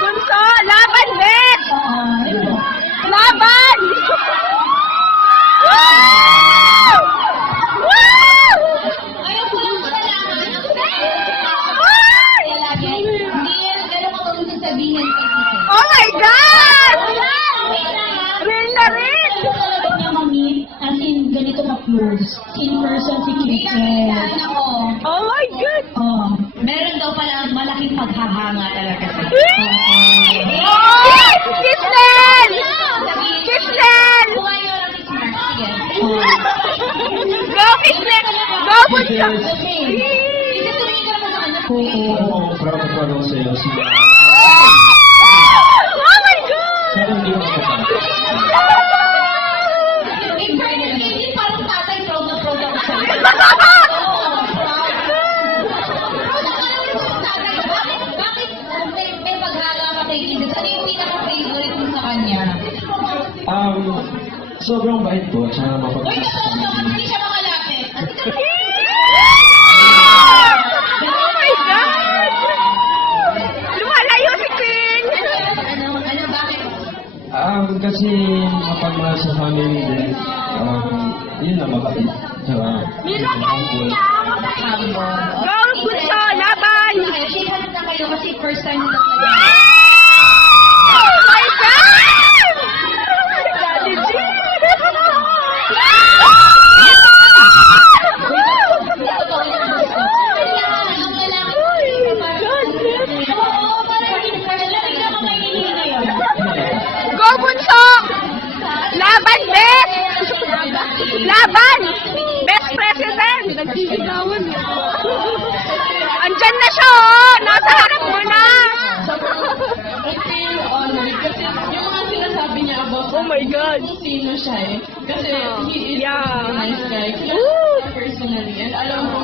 Bunso, laban, Bet! Laban! Ayaw ko lang malaman. Kaya lagi, hindi yan ganun ako gusto sabihin kay Tito. Oh my God! Real na rin! Talagang niya mamit, as in, ganito ka-close. In person si Kitchen. Oh my God! Oh, meron daw pala malaking paghahanga talaga sa Kislen! Kislen! Buhay nyo lang si Smart. Sige. Go, Kislen! Go, Bunso! Itutuloy ka naman sa kanya. Oo, proud ako sa'yo. Oh my God! Pero hindi ako kapag. In fairness, hindi parang tatay, proud na proud ako sa'yo. Bakit may paghanga ka kay Kids? Ano yung pinaka-favorite mo sa kanya? Sobrang bait po, tsaka Uy, mapagod. totoo naman, hindi siya makalapit. Oh my God! Lumalayo si Queen! Ano, bakit? Kasi mapagmahal sa family din, yun na mapatid. Tsaka, Go, Bunso! Laban! Shake hands na kayo kasi first time nila Oh my God! Daddy G! Go, Bunso! Laban, Best! Laban! Best President! Nagsisigawan. Andyan na siya, oh! Nasa harap mo na! I feel honored kasi yung mga sinasabi niya about Oh my God! kung sino siya eh. Kasi he is Yeah. a nice guy. Kilala Woo! ko siya personally and alam ko